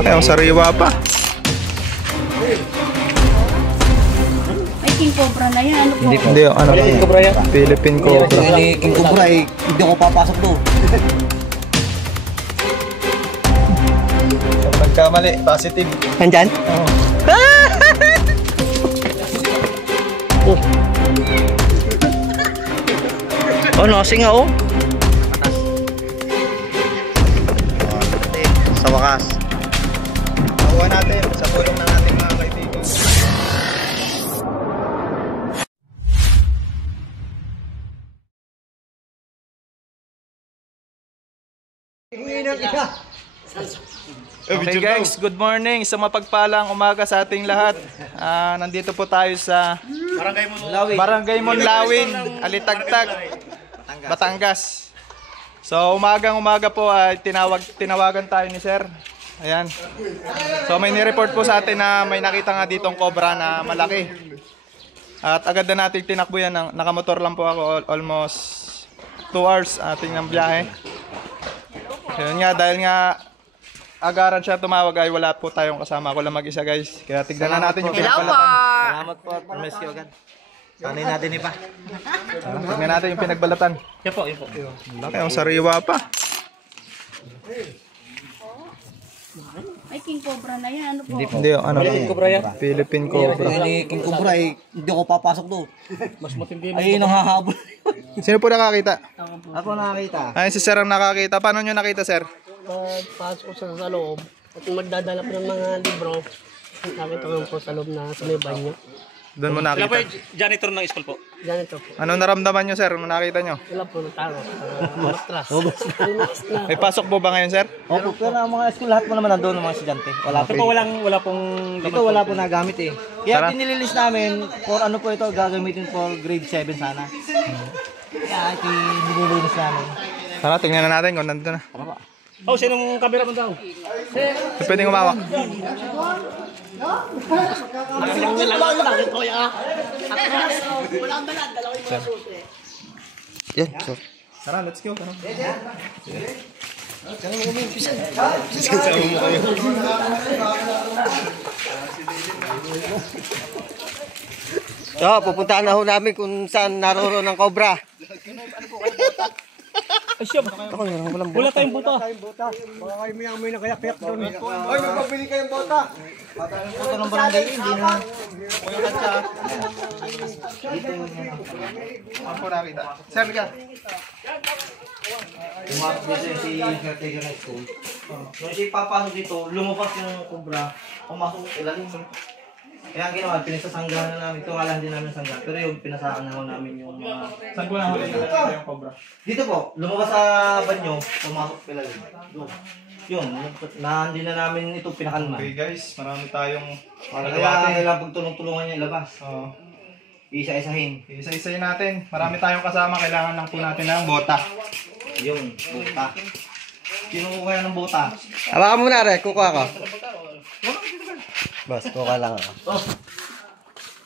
Laki, ang sariwa pa. Ay, king cobra na yan. Ano po? Hindi, ano? King Cobra yan. Philippine Cobra. King Cobra eh, hindi ako papasok doon. Nagkamali, positive. Nandyan? Oo. Oh, nosing nga oh. Sa wakas. Nakuha natin sa tulong ng ating mga kaibigan. Okay guys, good morning. Isang mapagpalang umaga sa ating lahat. Nandito po tayo sa Barangay Monlawin, Alitagtag, Batangas. So umagang-umaga po ay tinawagan tayo ni Sir. Ayan. So may ni-report po sa atin na may nakita nga ditong cobra na malaki. At agad na natin tinakbo yan. Nakamotor lang po ako almost 2 hours ating ng biyahe. Yun nga, dahil nga agaran siya tumawag ay wala po tayong kasama. Ako lang mag-isa guys. Kaya tignan na natin yung pinagbalatan. Salamat po at rescue agad. Sanay natin iba. Tignan natin yung pinagbalatan. Yan po, yan po. Laki, ang sariwa pa. Ay, king cobra na yan. Ano po? Hindi, ano? King Cobra yan. Philippine Cobra. King Cobra eh, hindi ako papasok doon. Mas matindi mo. Ay, nanghahabol. Sino po nakakita? Ako nakakita. Ay, si Sir ang nakakita. Paano nyo nakita, Sir? Pasok ko sa loob at magdadala po ng mga libro, nakita ko po sa loob na sa may banyo. Doon mo nakita. Janitor ng school po. Ganito po. Ano naramdaman nyo, Sir? Ano nakita nyo? Wala po natago. Matras. May pasok po ba ngayon, Sir? Opo, pero ang mga school lahat mo naman nandoon ng mga estudyante. Wala po. Wala pong dito wala po nagamit eh. Kaya tinililis namin for ano po ito gagamitin for grade 7 sana. Kaya ito nililinis namin. Tara, tingnan na natin kung nandito na. Oh, sinong camera mo daw? So, pwedeng umawak. Yan, so. Tara, let's go. Tara. So, pupuntahan na ho namin kung saan naroon ang cobra. Ay, siya. Ako, wala tayong buta. Baka kayo may nakayak-yak doon. Oy, magpabili kayong bota. Patayang buta ng barangay, hindi na. Ano po nakita? Sir, ka. Umabot si caretaker ng school. Nung siya papasok dito, lumabas yung cobra, pumasok sa ilalim. Kaya ang ginawa, pinasasanggahan na namin. Ito nga lang din namin sanggahan. Pero yung pinasaan na namin yung mga... Saan ko nahuli yung cobra? Dito po, lumabas sa banyo, pumasok sa ilalim. Doon. Yun, hindi na namin ito pinakalma. Okay guys, marami tayong... Kaya kailangan pagtulong-tulungan niya ilabas. Oo. Isa-isahin. Isa-isayin natin. Marami tayong kasama. Kailangan lang po natin ng bota. Yun, buta. Kinukuha ng buta. Hawakan mo na rin, kukuha ko. Bas, kukuha lang ako. Oh.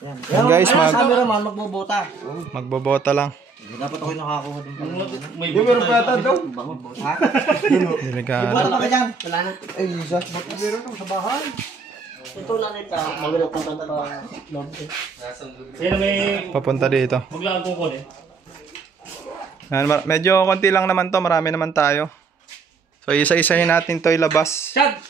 Yan. Yan guys, Sabi naman, magbubuta. magbobota lang. Dapat ako'y nakakuha din pala. May meron pa yata daw. Ha? Delikado. Buta ka dyan. Wala na. Ay, isa. Meron naman sa bahay. Ito na nito. Magulog kong tanda pa. Sino may Papunta dito. maglaan ko eh. Yan, medyo konti lang naman to. Marami naman tayo. So isa-isahin natin to ilabas. Chad!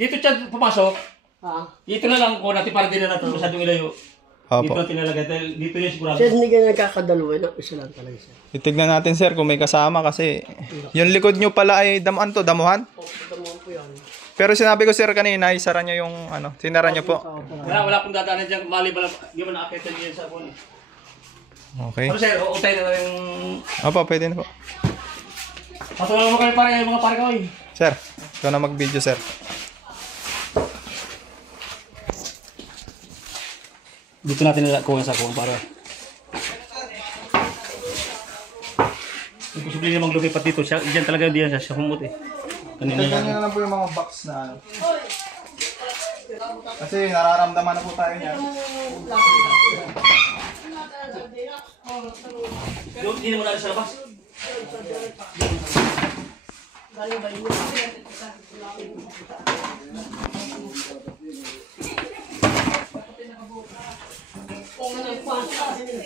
Dito Chad pumasok. Ha? Dito na lang ko natin para din na natin masyadong ilayo. Dito Opo. natin nalagay. Dito yung sigurado. Siya hindi ka nagkakadalawa na isa lang talaga siya. Titignan natin sir kung may kasama kasi yung likod nyo pala ay damuhan to, damuhan. Damuhan po yan. Pero sinabi ko sir kanina, isara nyo yung ano, sinara nyo po. Wala pong dadaanan dyan. Mali ba lang. Di ba na-akita niyo sa phone? Okay. Ano sir? Utay na lang yung... Opo, pwede na po. Patulungan mo kami pare, mga pare ko eh. Sir, ikaw na mag-video sir. Dito natin kuha sa kuha para. Imposible namang lumipat dito. Diyan talaga diyan siya humot eh. Kanina Tignan nyo na lang po yung mga box na ano. Kasi nararamdaman na po tayo niyan. Hindi naman natin sa labas.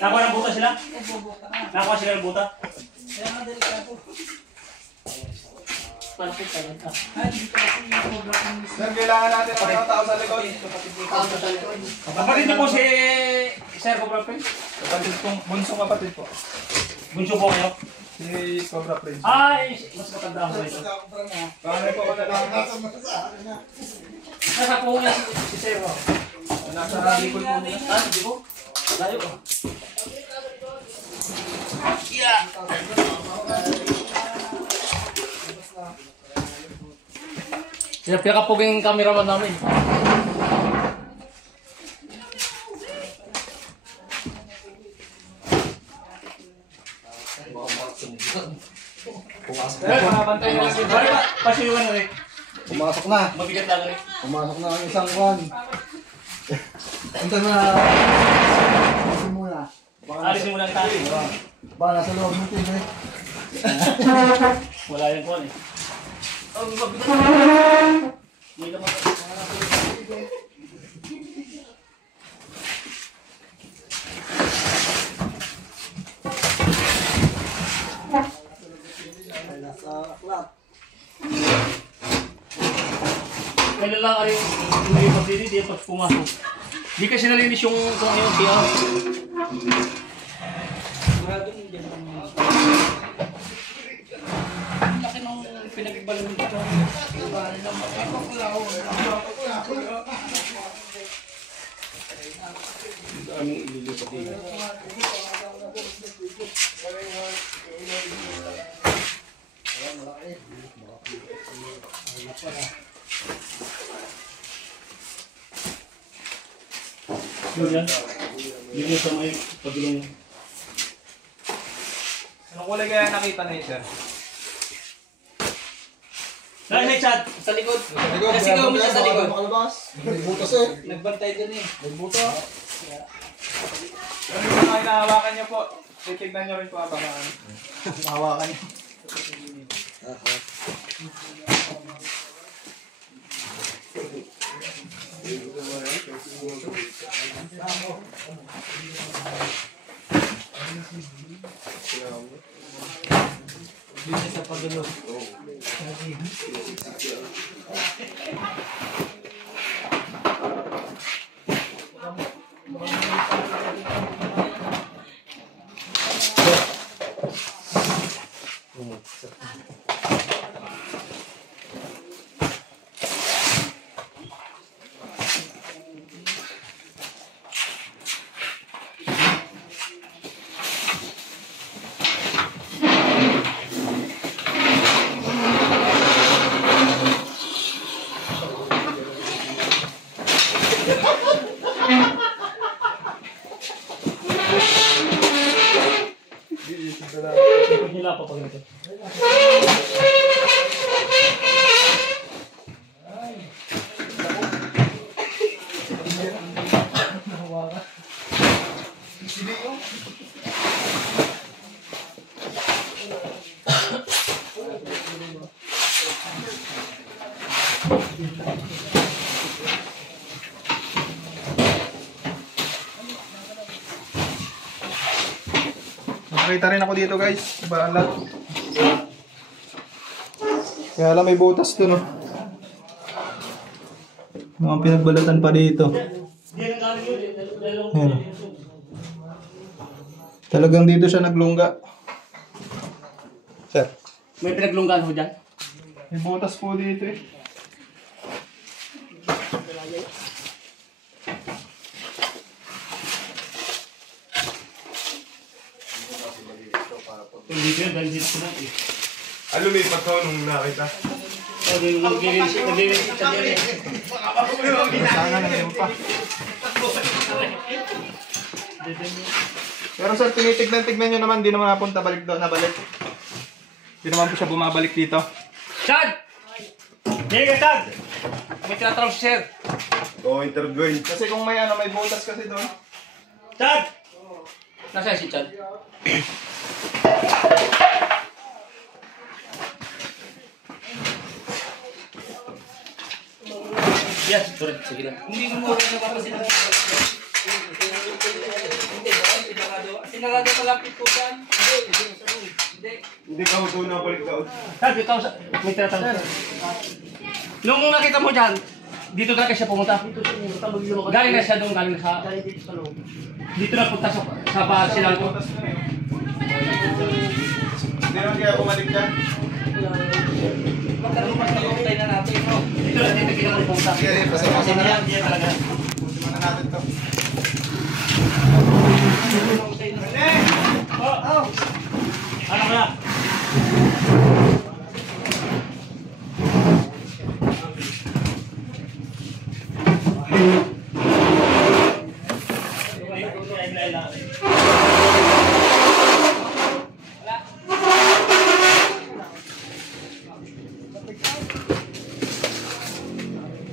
Nakuha ng buta sila? Nakuha sila ng buta? Sir, kailangan natin ang mga tao sa likod. Kapatid niyo po si Sir Cobra Prince? Kapatid kong, bunsong kapatid po. Bunso po kayo? Si Cobra Prince. Ay, mas matanda ko ito. Paano po ka na Nasa po nga si Sir. nasa likod po nila? Di po? Layo ko. Yan, pinakapuging cameraman namin. Pumabantay na si Bari pa, pasiwan na rin. Pumasok na. Mabigat lang rin. Pumasok na ang isang kwan. Ito na. Alisin muna. Alisin mo lang tayo. Baka nasa loob ng TV. Wala yung kuwan eh. May laman. Kailan lang rin hindi pagdili, di pag pumasok. Di kasi nalinis yung kung ano yung siya. Laki nung pinagbalan dito. Yun yan. Yun yung sa may pagulong. Anong kulay kaya nakita na yun, sir? Hey, Chad! Sa likod. Nasigaw mo siya sa likod. May butas eh. Nagbantay dyan eh. May butas. Ano yung mga hinahawakan niyo po? Titignan niyo rin po abangan. Hawakan niyo. Ikot nila pa pag ito. Nakita rin ako dito, guys. Balat. Kaya lang may butas doon, oh. Mga pinagbalatan pa dito. Ayan. Talagang dito siya naglungga. Sir. May pinaglunggan ho dyan? May butas po dito eh. Dito yun, dahil dito na eh. Lumipat ko nung nakita. Naglilinis siya dyan eh. Sana ngayon pa. Pero sir, tinitignan-tignan nyo naman, di naman napunta balik doon, nabalik. Di naman po siya bumabalik dito. Chad! Hindi ka, Chad! May tinatanong si Sir. Oo, intervene. Kasi kung may ano, may butas kasi doon. Chad! Nasaan si Chad? Yes, turret. Sige lang. Hindi mo muna napapasin. Sinarado ka lang ito dyan. Hindi ka huto na balik daon. Sir, dito sa... May tinatanong. Nung nakita mo dyan, dito talaga siya pumunta. Galing na siya doon, galing na sa... Dito na punta sa pasilang ko. Hindi naman kaya bumalik dyan. Dito na, dito kita mo pumunta. Sige, pasok na yan, diyan talaga. Pusin na natin to. Ano kaya?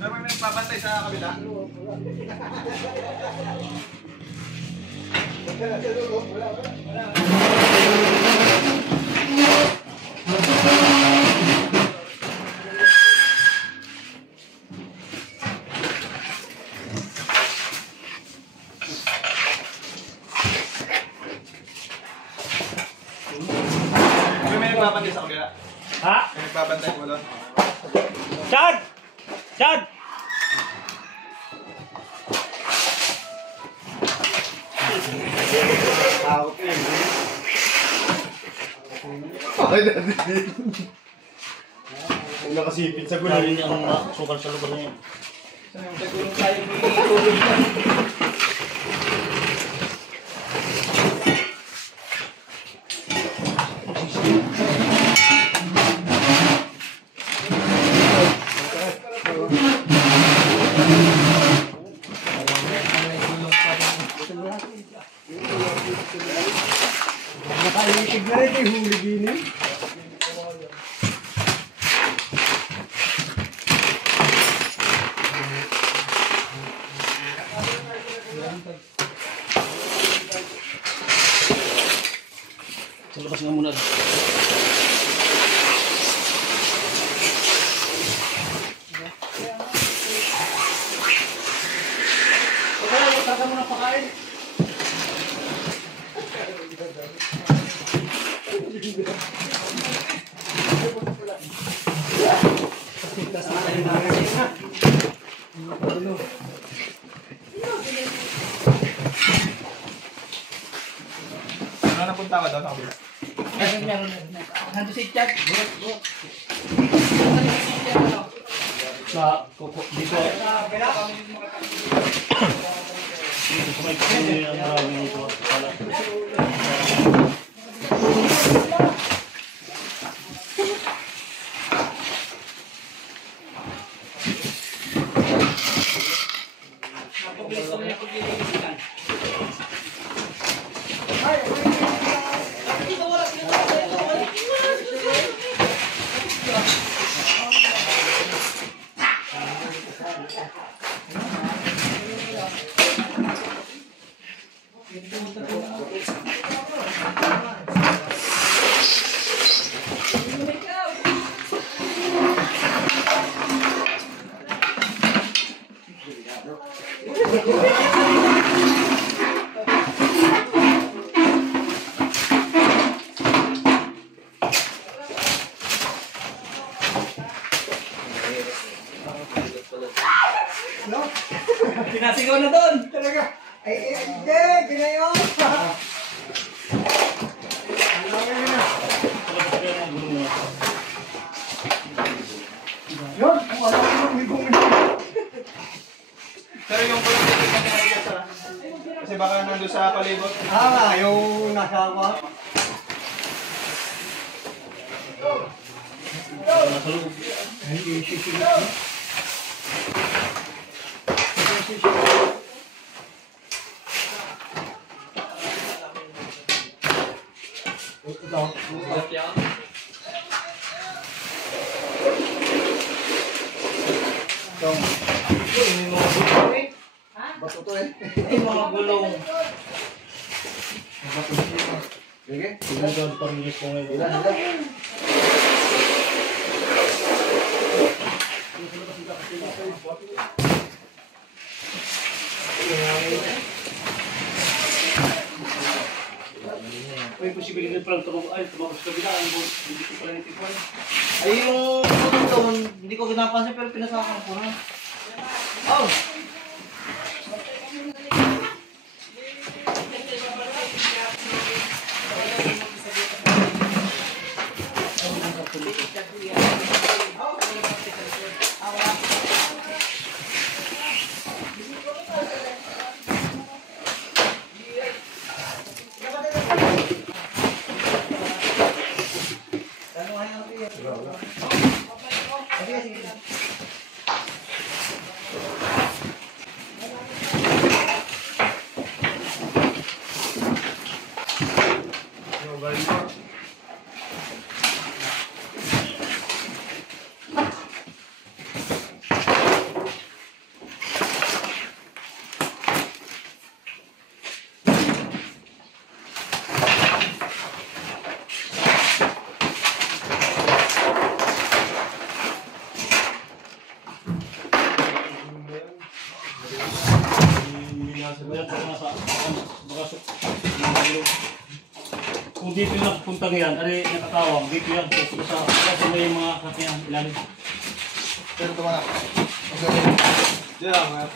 Naman may papantay sa kabila. May nagpapantay sa kabila. Ha? May nagpapantay mo doon. Chad! Chad! Okay na din. Ang nakasipit sa gulo. Hindi ang sukal sa lugar niya. Nakaitig na rin yung huli gini. Sa labas nga muna. Saka mo na pakain. Ano napunta ka doon sa kabila? Nandito si Chad. Sa kuko dito. Dito sa may kuko ang maraming dito. Pinasigaw na doon. Talaga. Ay, hindi. Ginayon. Yun. Wala ko nung higong ito. Pero yung pala dito ka niya sa... Kasi baka nandun sa palibot. Yung nasa ako. Hindi sisilip. Mga gulong. Sige. Tingnan pa rin ko ngayon. may posibilidad palang tumapos sa kabila. Hindi ko pala nitipuan. Ay, yung puno doon, hindi ko ginapansin pero pinasakan ko na. Oh! Kung dito yung nakapunta ngayon, ari nakatawag, dito yan. Kasi may mga kakyan ilalim. Pero ito na. Diyan lang, ha?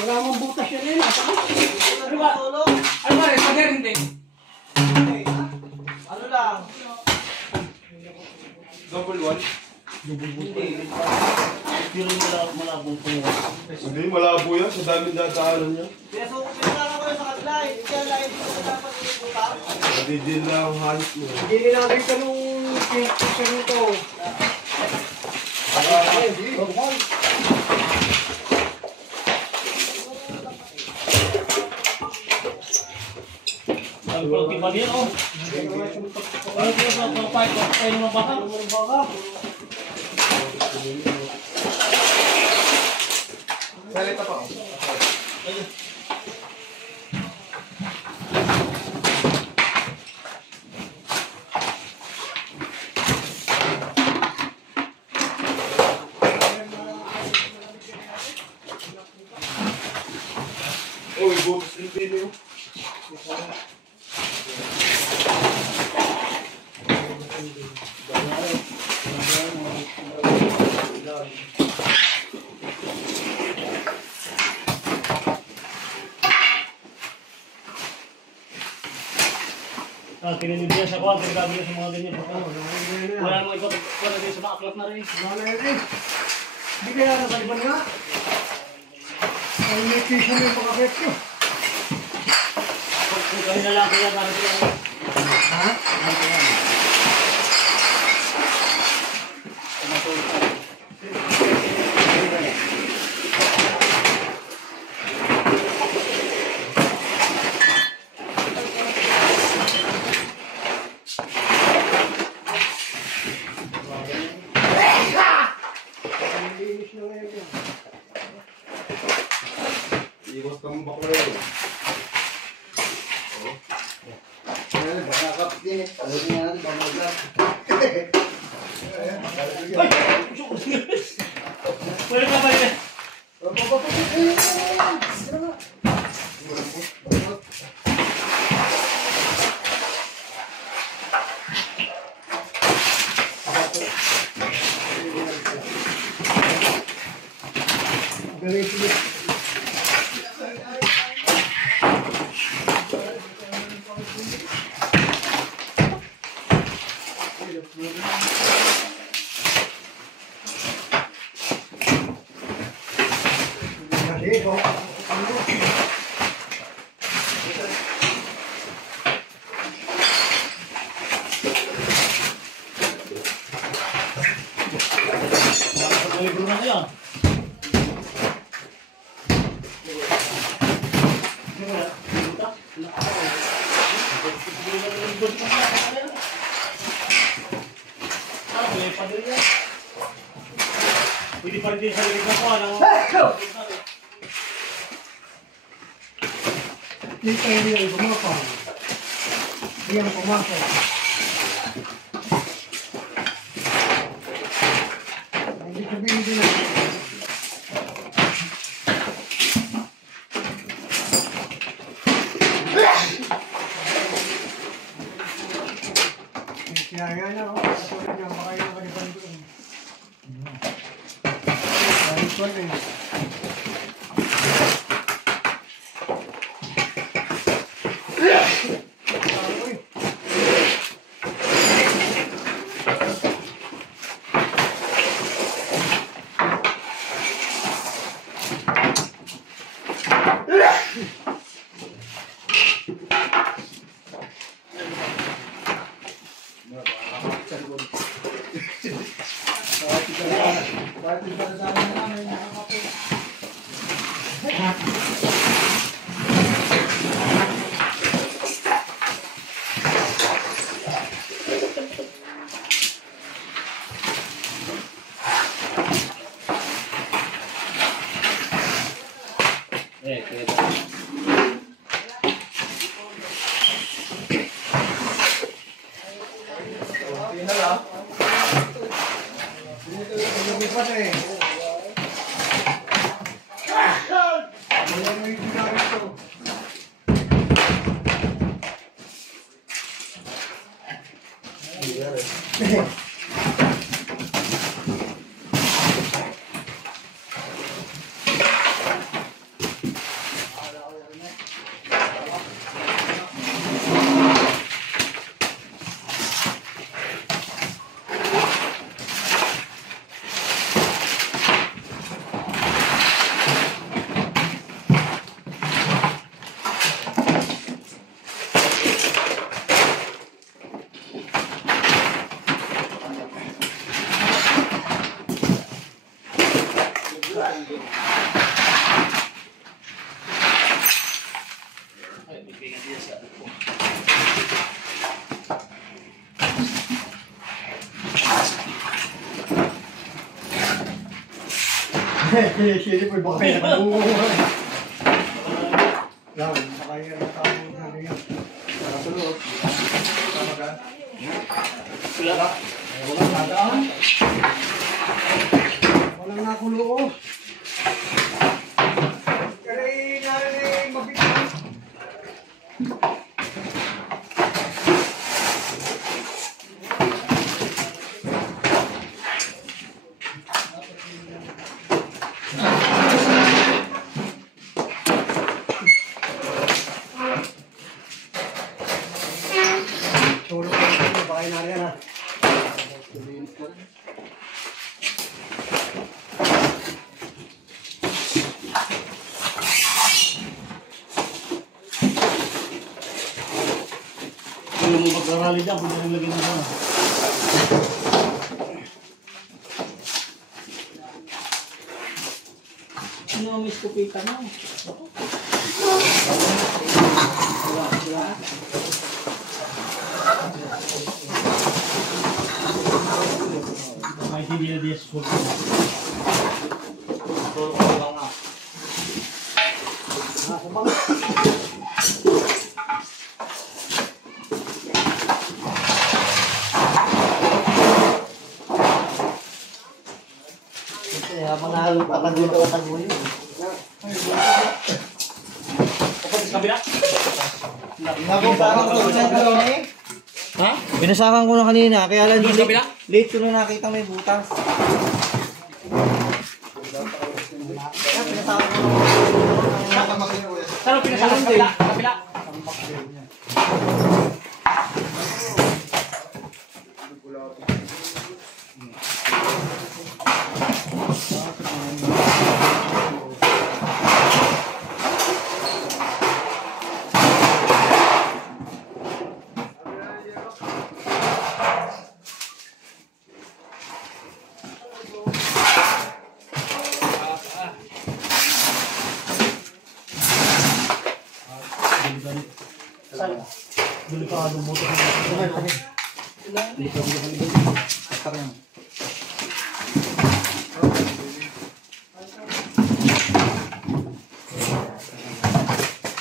Wala mong butas yan eh. Ano ba? Ano ba rin? Pagkar hindi. Ano lang? Double one? Pero malabong po yun. Hindi, malabo yan. Sa dami dadaanan niya. Pinasaka ko sa kanila, hindi kaya lahat ko dapat inibutan. Nadidil na ang halos mo. Hindi nilagay ka nung picture nito. Ang pagkiba din, oh. Ano kaya sa pagpapayag ko? Tayo ng baka? Salita pa. Oh, butas yung pili. Tininig niya sa kuwan, tinigagin niya sa mga ganyan. Wala namang iba, wala din sa nakaklat na rin. Hindi kaya nasa iban nga. Ang nutrition yung pagkakit ko. Kung kanina lang kaya para sila. Ha? Iwas kang bakla yun. Ayan, bakakap din eh. Alam niya natin, pamaglag. Pwede ka ba yun? Pwede pa rin din sa lilig na po, ano? Dito yung gumapa. Diyan pumapa. Hindi ko binigyan na. Kaya na ako. Katulad niya, baka yung kaniban doon. Ayos ko na yun. Sili po, baka yan. Yan, baka yan ang tao na ganyan. Para sa loob. Tama ka? Wala. Walang nadaan. Walang nakuloo. Kaya narin mabigyan. Tulog ko ito, baka inari yan ha. Kung mo mag-arali dyan, kung nang lagyan na sana. Ano ang miss kupita mo? May hindi na diya school. Kaya mga patagulo o tagulo. Sa kabila. Binasakan ko na kanina eh. Ha? Binasakan ko na kanina, kaya lang Doon sa kabila? late ko na nakita may butas. Kaya binasakan ko na. Saan ang pinasakot sa kabila? Sa kabila.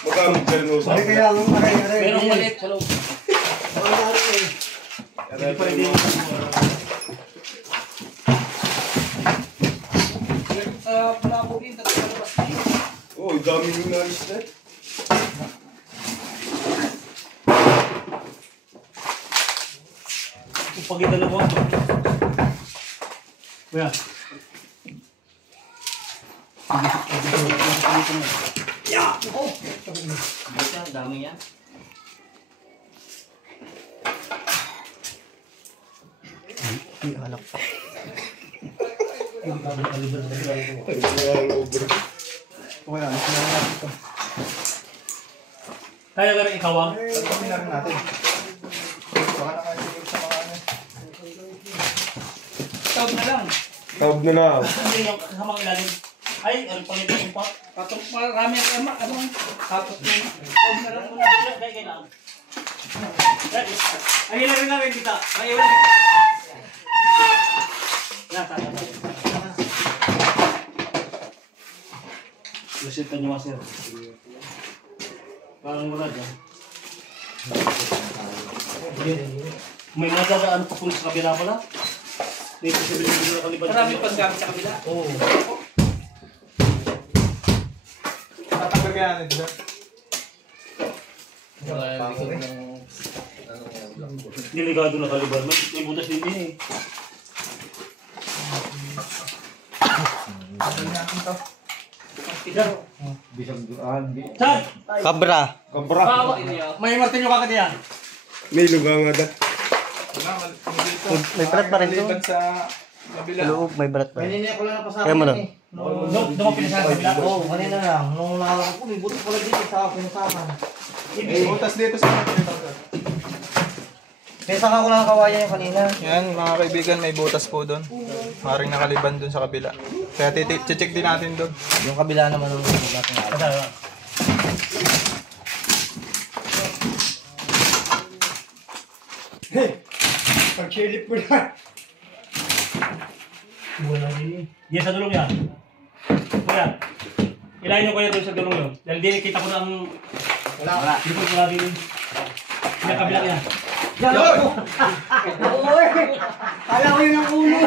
Magkamit ka rin usap. Merong maliit sa loob. Oh, dami yung nalis na. Pag idala mo. Kuya. Dami yan. Okay na, alis na lang natin ito. Kaya ka rin ikawang. Pagkamin na rin natin. Baka na kayo siguro sa mga ano. Tawag na lang. Tawag na lang. Hindi yung kasama ng ilalim. Ay, ang pangitin yung pot. Patong marami ang kama. Ano ang tapos yung tawag na lang muna. Kaya kailangan. Ay, hilarin namin kita. Ay, hilarin kita. Yan, tatapos. Lusita niyo mga sir. Parang wala dyan. May mga dadaan pa kung sa kabila pala. May posibilidad na kalibad. Maraming paggamit sa kabila. Oo. Tatanggal kaya natin dito. Delikado na kalibad. May butas din din eh. Tatanggal natin ito. Chad! Kabra. Kabra. May martilyo ka kanya. May lugang nga da. May balat pa rin Maliban doon. sa kabila. Loob, may balat pa rin. Kanina ko lang napasabi Kaya mo na. Doon mo pinasahan sa kabila. Oo, kanina lang. Nung nakawak ko, may butas pala dito sa pinasakan. May butas dito sa mga dito. Pinasakan ko lang ang kawayan yung kanina. Yan mga kaibigan, may butas po doon. Maring nakaliban doon sa kabila. Kaya check din natin doon. Yung kabila naman ng butas ng araw. Pag-chilip ko na. Wala din eh. Yan sa dulong yan. Kuya. Ilayin nyo kuya doon sa dulong yun. Dahil di kita ko na ang... Wala. Dito ko lang din. May kabila yan. Yan ako! Uy! Kala ko yun ang ulo!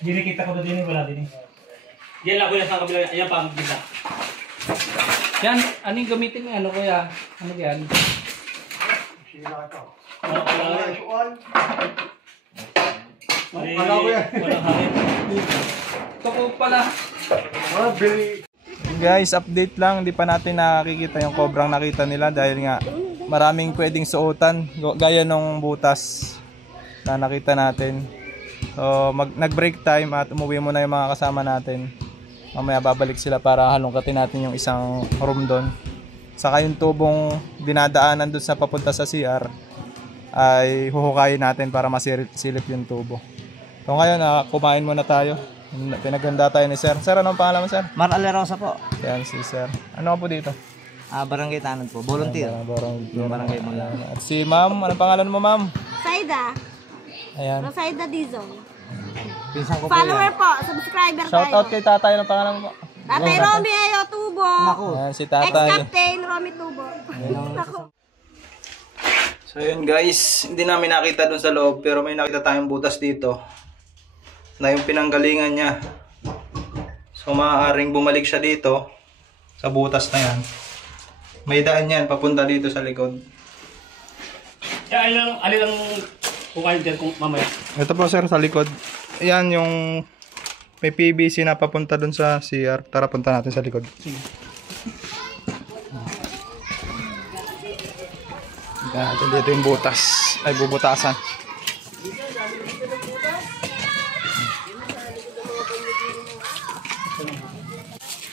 Dinikita ko na din, wala din. Yan lang kuya sa kabila. Ayan pa ang kita. Yan, anong gamitin mo? Ano kuya? Ano yan? Walang hangin. Ito po pala. Guys, update lang. Hindi pa natin nakikita yung kobrang nakita nila dahil nga maraming pwedeng suotan. Gaya nung butas na nakita natin. So, nag-break time at umuwi muna yung mga kasama natin. Mamaya babalik sila para halongkatin natin yung isang room doon. Saka yung tubong dinadaanan doon sa papunta sa CR ay huhukayin natin para masilip yung tubo. So ngayon, kumain muna tayo. Pinaganda tayo ni Sir. Sir, anong pangalan mo, Sir? Mar Alerosa po. Yan si Sir. Ano ka po dito? Barangay Tanod po. Volunteer. Barangay mo lang. At si ma'am, ano pangalan mo ma'am? Saida. Ayan. Rosaida Dizon. Pinsan ko po Follower yan. po. Subscriber Shout out kay tatay, ng pangalan mo po. Tatay Romy Ayo Tubo. Naku. Ayan, si tatay. Ex-Captain Romy Tubo. So yun guys, hindi namin nakita dun sa loob pero may nakita tayong butas dito na yung pinanggalingan niya. So maaaring bumalik siya dito sa butas na yan. May daan yan papunta dito sa likod. Kaya alin ang kukain dyan kung mamaya. Ito po sir sa likod. Yan yung may PVC na papunta dun sa CR. Tara punta natin sa likod. Dito yung butas. Ay bubutasan.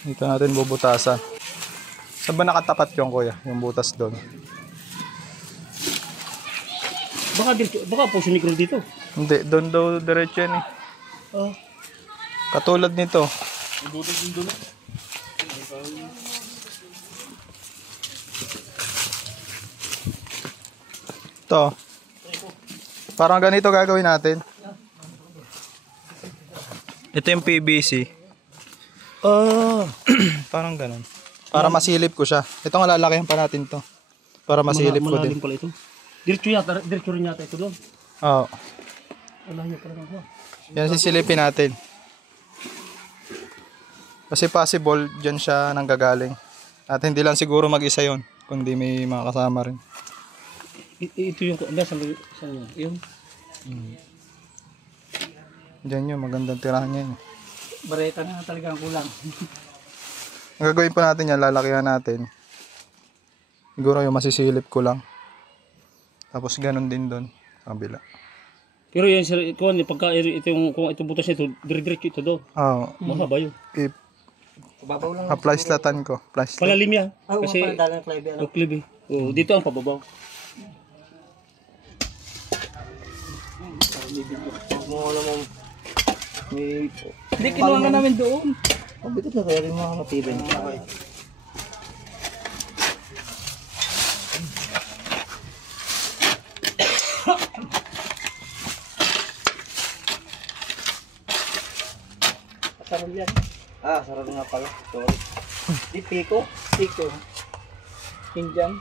Dito natin bubutasan. Saan ba nakatapat yung kuya? Yung butas doon. Baka po sumikro dito. Hindi, doon daw diretso yan eh. Oh. Katulad nito. Ito. Parang ganito gagawin natin. Ito yung PVC. Parang ganun. Para masilip ko siya. Ito nga lalakihan pa natin to. Para masilip ko din. Malalim pala ito. Diretso rin yata ito doon. Oo. Malayo pala ako. Yan sisilipin natin. Kasi possible dyan siya nanggagaling. At hindi lang siguro mag-isa yon, kundi may mga kasama rin. Ito yung saan yun? Dyan yun, magandang tirahan niya yun. Bareta na talaga ang kulang. Ang gagawin po natin yan, lalakihan natin. Siguro yung masisilip ko lang. Tapos ganun din doon sa kabila. Pero yan sir, pagka ito yung kung ito butas nito, diretso ito do. Oo. Mahaba yun. Babaw lang. Apply slatan ko. Apply slat. Palalim yan. Kasi Kasi dalang Clive yan. ang clip eh. Oh, dito ang pababaw. Mo naman. May Hindi, kinuha nga namin doon. bigat na kaya rin mga matibay. Sarap yan. Sarap nga pala. Sorry. Di piko. Tiko. Indian.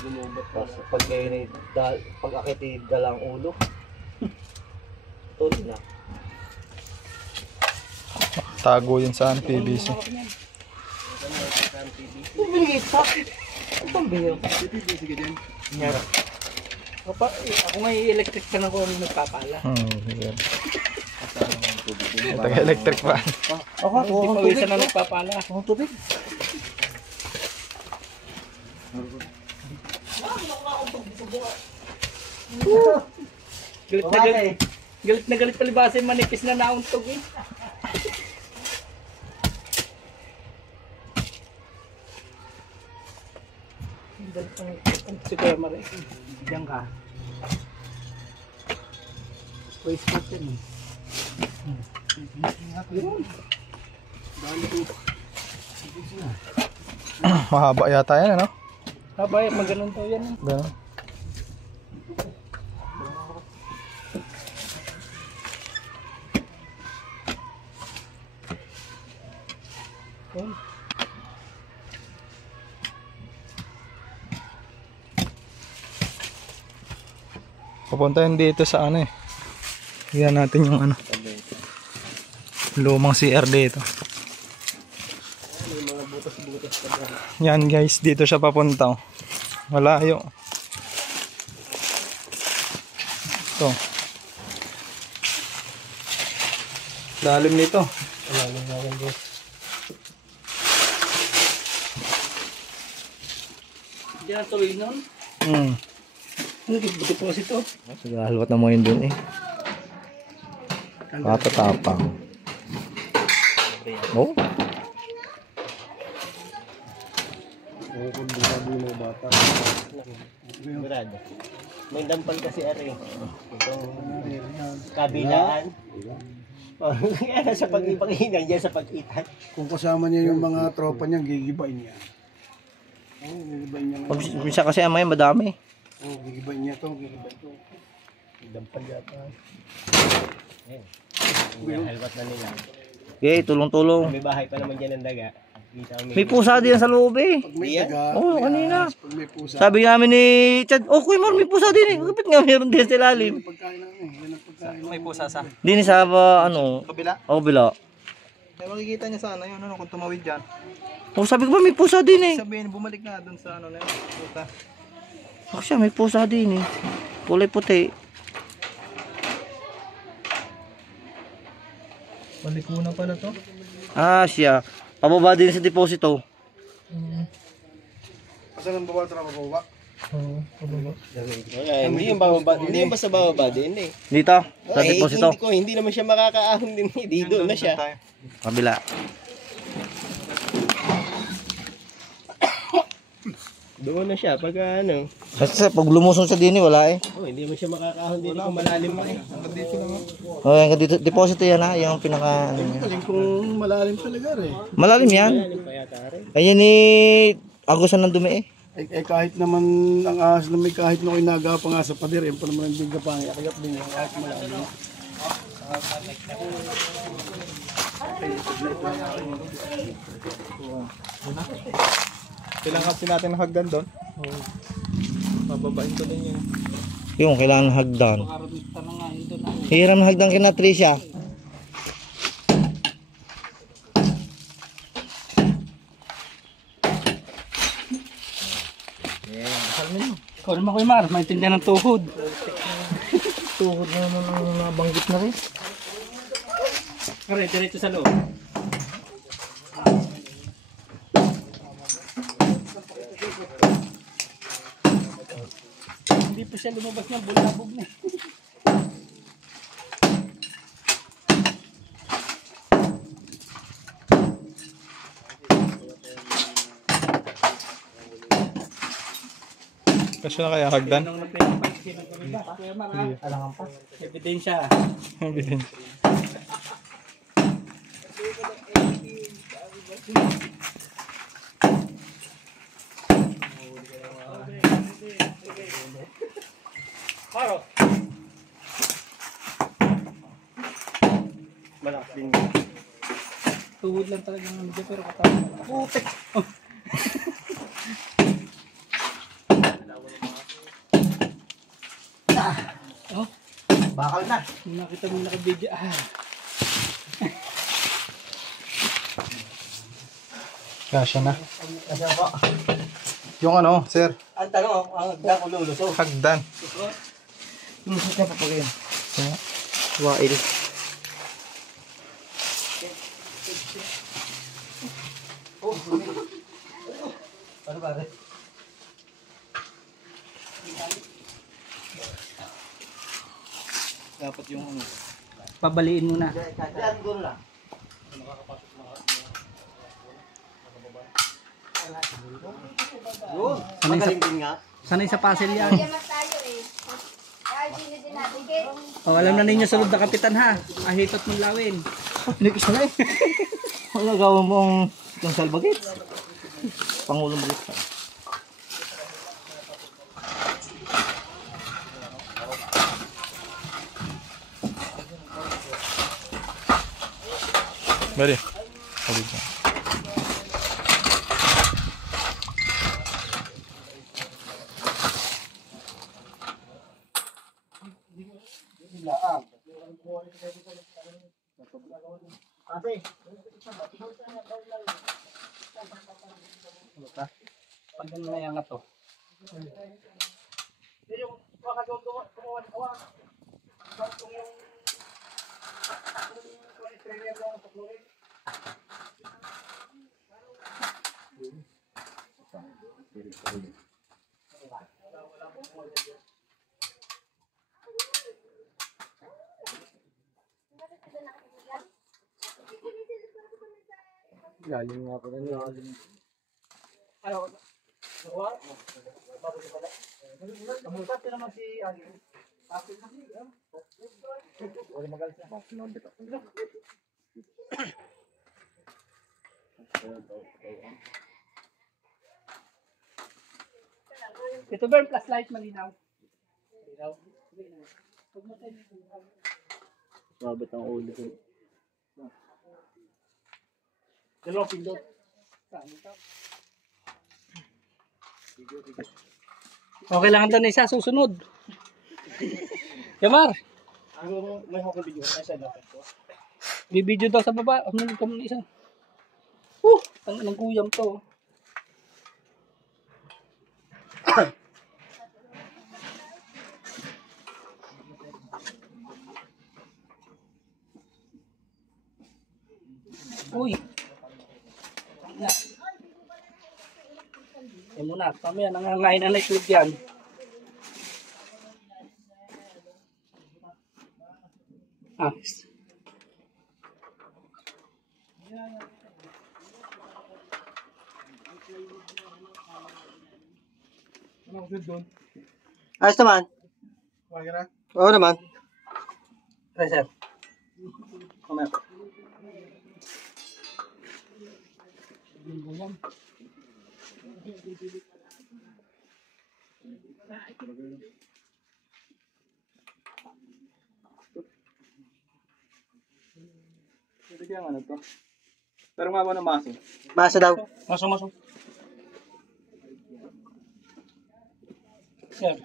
Lumubot pa sa pag-akit dalang ulo. Tuloy na. Tago yun sa PVC. Bumili pa. Ang pambihiro. Ako nga i-electric ka na ko nagpapala. Sige. Taga-electric pa. Hindi pa wisa na nagpapala. Ang tubig. Galit na galit palibasa yung manipis na nauntog eh. Si Kuya Mare. Diyan ka. Voice chat yan eh. Mahaba yata yan, ano? Habay, maganon to yan. Ganun. Papunta yun dito sa ano eh. Higyan natin yung ano. Lumang CR dito. Yan guys, dito siya papunta. Malayo. Ito. Lalim nito. Lalim na lang boss. Diyan ang tuloy nun. Ano deposit to? Halwat na mo yun dun eh. Patatapang. Oh? May dampal kasi ari. Itong kabilaan. Kaya sa pag-ipag-inan dyan sa pag-itan. Kung kasama niya yung mga tropa niya, gigibain niya. Oo, gigibain niya. Pag siya kasi amay madami. Oo, gigibain niya to, gigibain to. Dampal yata. Halbat na nila. Okay, tulong-tulong. May bahay pa naman dyan ng daga. May pusa din sa loob eh. Pag may daga, Oo, kanina. pag may pusa, Sabi namin ni Chad, oh Kuya Mar, may pusa din eh. Kapit nga meron din sa ilalim. pagkain namin, yan ang pagkain. May pusa sa Din sa ano, kabila. bila. Eh, makikita niya sa ano yun, ano, kung tumawid dyan. Oh, sabi ko ba may pusa din eh. Sabihin, bumalik na dun sa ano na yun. Puta. Oh, siya may pusa din eh. Kulay puti. Balikuna pala to. Ah, siya. Pababa din sa deposito. Asan ang bawal sa mababa? Hindi yung bababa, hindi yung basta bababa din eh. Dito, sa deposito. Hindi naman siya makakaahon din eh. Dito na siya. Kabila. Doon na siya pag ano. Kasi pag lumusong sa dini, wala eh. Oh, hindi naman siya makakaahon din kung malalim pa eh. Oh, yung dito, deposito yan ha, yung pinaka... Ano, yan. Galing kung malalim talaga rin. Malalim yan. Ayun ni Agusan ng dumi eh. Kahit naman ang ahas na may kahit na inaga pa nga sa pader, yan pa naman ang bigla pa nga. Kaya din yan, kahit malalim. Kailangan kasi natin ng hagdan doon. Bababain ko din yun. Yung kailangan hagdan. Hiram ng hagdan kina Tricia. Ikaw naman Kuya Mar, maintindihan ng tuhod. Tuhod na naman nabanggit na rin. Kare, diretso sa loob. Hindi pa siya lumabas ng bulabog na. Kasi na kaya hagdan? Kuya Mar ha? Alangan pa. Ebidensya. Malakas din. Tuhod lang talaga ng medyo pero katapos. Putek! Oh, Bakal na. nakita mo naka-video. Kasya na. Yung ano, sir, Ang tanong, ang hagdan ko lulusog. hagdan. Lulusog niya papagin. Wail. Ano ba rin? Dapat yung ano. Pabaliin mo na. Diyan, doon lang. Yun, magaling din nga. Sanay sa puzzle yan. Yamas tayo eh. Kaya sino din natin kay O, alam na ninyo sunod na kapitan ha. Ahitot mong lawin. Pinikis na eh. Ang gagawin mong yung salbagit. Pangulong bagit. Bari. Sabi dyan. Pag na yan nga to. Galing nga pala nila. Kamusta naman si Ali? Ito ba yung flashlight malinaw? Mabot ang ulo ko. Dalawang pindot. Okay lang ang isa, susunod. Yamar, May hawak ng video. Ay, sa laptop ko. bibidyo daw sa baba. Ano ka muna isa? Ang ng kuyam to. Uy. Na. Eh muna, kami nangangain na itlog yan. Ah. Ayos naman. Oo naman. Pressure. Kamaya. Ito kaya ano to? Pero nga ba ng maso? Masa daw. Masok. Sir.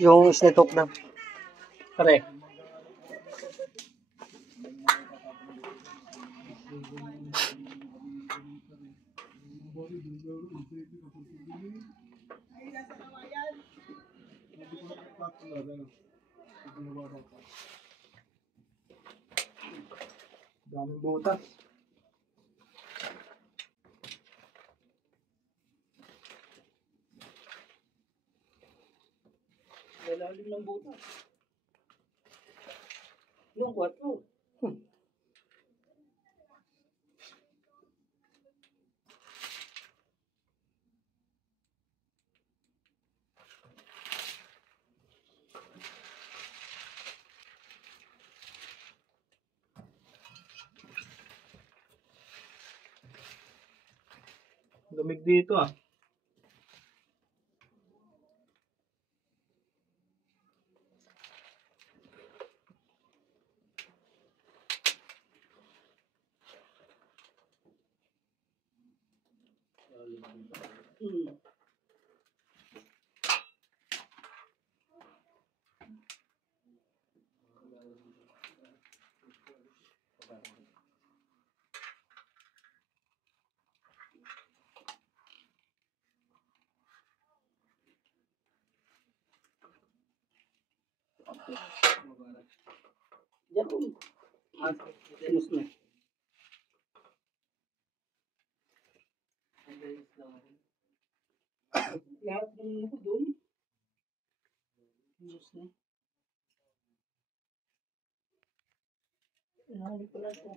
Yung snetok daw. Correct. Daming butas. Lalalim ng buta. Yung 4. Lamig dito ah. Diyan po. Sinus na. Lahat ng ano ko doon. Sinus na. Hindi pala ito.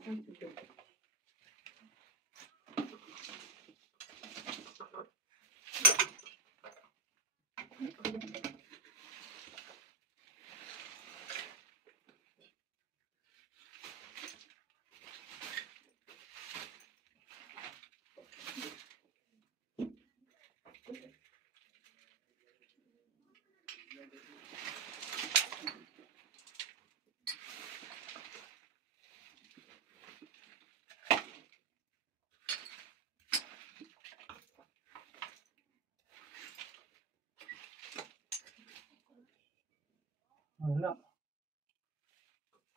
Wala.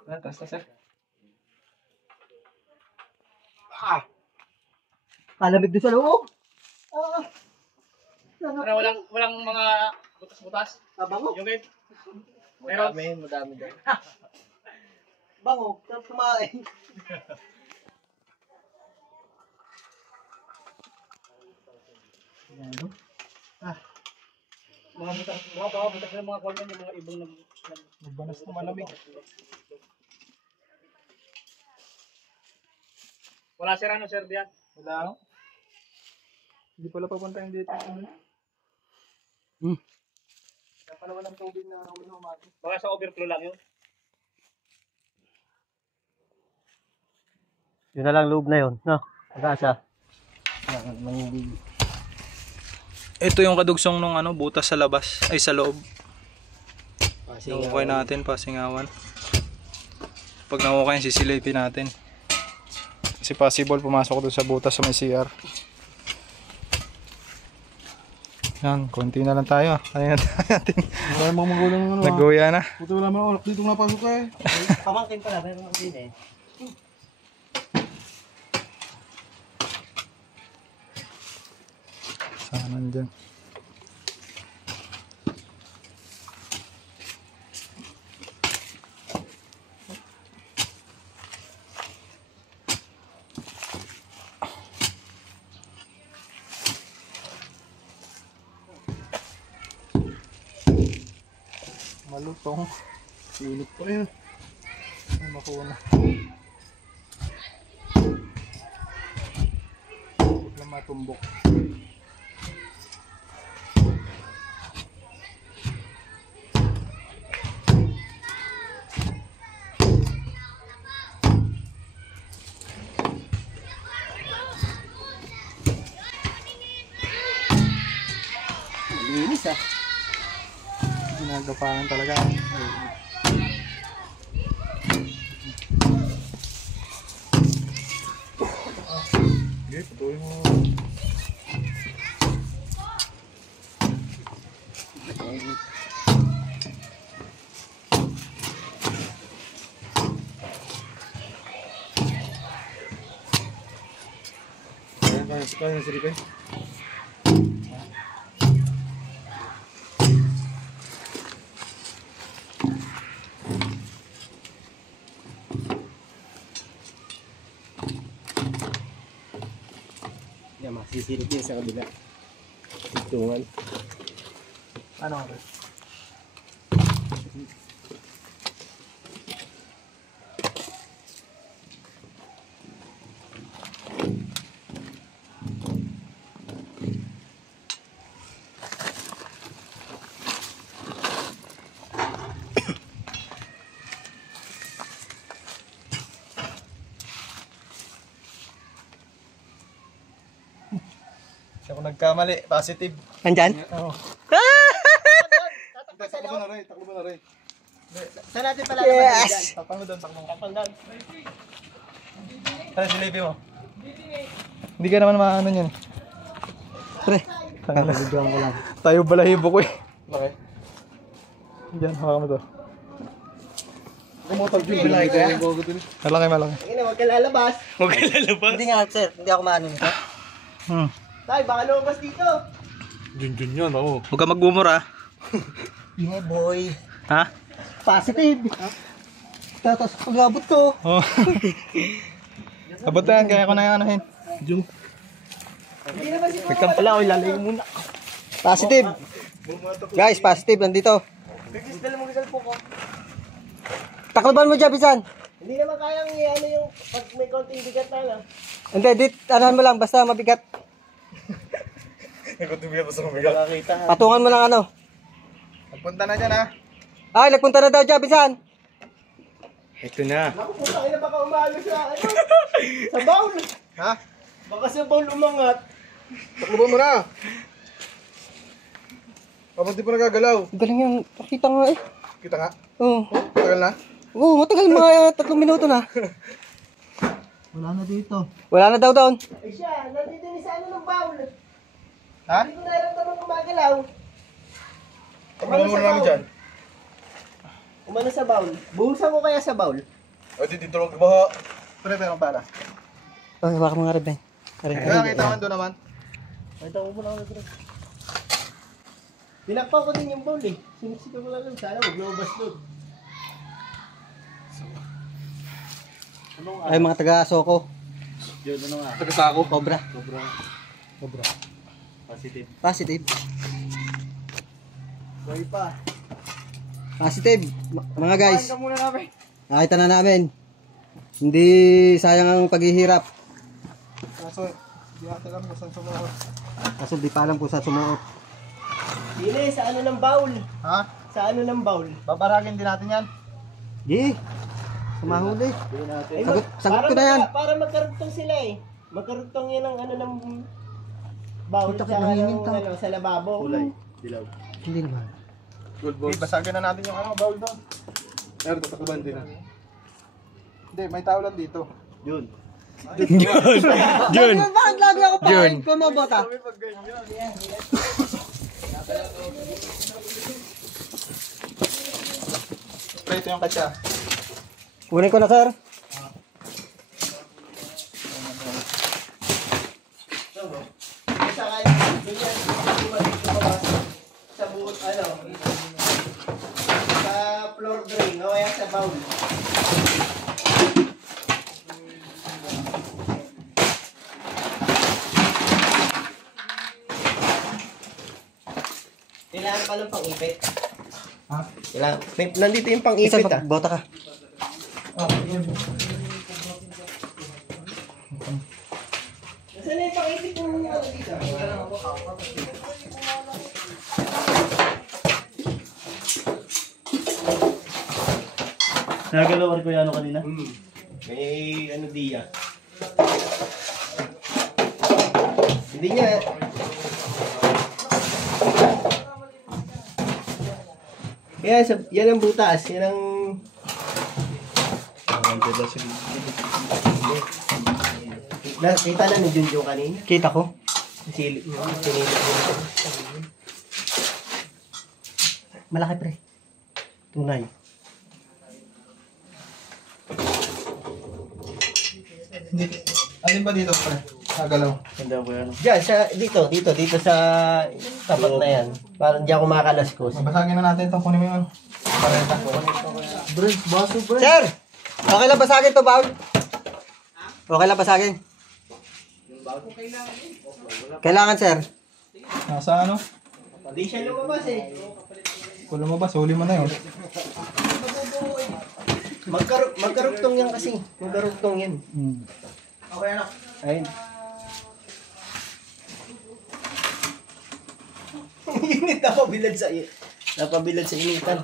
Wala, tas eh. Kalamig doon sa loob. Ano, walang mga butas-butas? Bango. Yung game? Meron? Madami daw. Bango, sarap kumain. Mga butas ng mga kwan yan, yung mga ibang Nagbanas na malamig. Wala sir, ano sir diyan? Wala. Hindi pala papunta yung dito. Kaya pala walang tubig na umati. Baka sa overflow lang yun. Yun na lang loob na yun, no? Pag-asa. Ito yung kadugsong nung ano, butas sa labas, ay sa loob. Nahukay natin, pasingawan. Pag nahukay, sisilipin natin. Kasi possible pumasok doon sa butas sa may CR. Yan, konti na lang tayo. Kanina natin. Wala mga magulang ng ano. Nagguya na. Puti wala mga ulak dito napasok ka eh. Pamangkin pala, meron ako din eh. Saan nandyan? Malutong. Init pa yun. Ay, makuna. Huwag lang matumbok. Linis ah. Ginagapangan talaga. Okay, patuloy mo. Kaya sa ripay. Yan, masisilip yun sa kabila. Hitungan. Ano? Ako nagkamali, positive. Nandyan? Oo. Takbo na rin, takbo na rin. Saan natin pala naman dyan? Tapang mo doon, tapang doon. Tara, silipin mo. Hindi ka naman maano yun. Pre, kakabidyoan ko lang. Tayo balahibo ko eh. Okay. Diyan, hawakan mo to. Kumotag yung bilay ko yung gogo din. Malaki, malaki. Huwag ka lalabas. Huwag ka lalabas. Hindi nga, sir. Hindi ako maano nito. Tay, baka lumabas dito. Jun yan, oo. Huwag ka magbumura. Yeah, boy. Ha? Positive. Tapos pag-abot ko. Oh. Abot yan, kaya ko na yung anuhin. Jun. Wait lang pala, ilalim muna. Positive. Guys, positive. Nandito. Taklaban mo dyan, Bisan. Hindi naman kayang ano yung pag may konting bigat na lang. Hindi, anuhan mo lang. Basta mabigat. Patungan mo lang ano. Pagpunta na dyan ha. Ay, nagpunta na daw dyan, Bisan. Ito na. Ako po, na baka umalo sa ano. Sa bowl. Ha? Baka sa bowl umangat. Takbo mo na. Kapag di pa nagagalaw. Galing yan. Pakita nga eh. Kita nga. Oo. Tagal na. Oo, matagal mga 3 minuto na. Wala na dito. Wala na daw doon. Eh siya, nandito ni sa ano ng bowl. Ha? Hindi ko naramdaman gumagalaw. Takbo mo namin dyan. Umano sa bowl. Buhusan ko kaya sa bowl. O di tulog ba? Pre, pero para. Okay, baka mga rin. Kaya kita man doon naman. Ay, tawo mo lang ako. Tinakpan ko din yung bowl eh. Sinisika ko lang sana huwag lumabas doon. Ay, mga taga-Soko. Yun, ano nga? Taga-Sako. Cobra. Positive. Boy pa. Positive. Mga guys. Kain ka muna namin. Nakita na namin. Hindi sayang ang paghihirap. Kaso, di ata lang kung saan sumuot. Kaso di pa alam kung saan sumuot. Dine, sa ano ng bowl? Ha? Sa ano ng bowl? Babaragin din natin yan. Di. Sumahuli. Ay, Sagot ko na yan. Para magkarugtong sila eh. Magkarugtong yan ang ano ng bowl Puta, sa, nangingin to. ano, sa lababo. Dilaw. Hindi naman. Good Okay, boss. basagin na natin yung bowl doon. Pero tatakban din. Hindi, may tao lang dito. Yun. Jun. Bakit lagi ako pa? Kumabota. Ito yung katsa. Kunin ko na, sir. Sa kanya, ganyan, sa buot, ano, sa floor drain, o kaya sa bowl. Kailangan pa ng pang-ipit. Ha? Kailangan, nandito yung pang-ipit ah. Bota ka. Nasaan na yung pang-ipit mo ano dito? Nagalawan ko yung ano kanina? May ano diya. Hindi niya. Kaya yan ang butas, yan ang kita na ni Junjun kanina. Kita ko. Silip mo, sinilip mo. Malaki, pre. Tunay. Alin ba dito, pre? Nagalaw. Hindi ako yan. Diyan, dito sa tapat na yan. Parang diyan ako makakalaskos. Basagin na natin ito. Kunin mo yung pareta. Sir! Okay lang basagin to, Paul? Okay lang basagin? Kailangan, sir. Nasa ano? Hindi siya lumabas eh. Kung lumabas, huli mo na yun. Magkarugtong yan kasi. Magkarugtong yan. Okay, anak. Ayun. Init napabilad sa initan.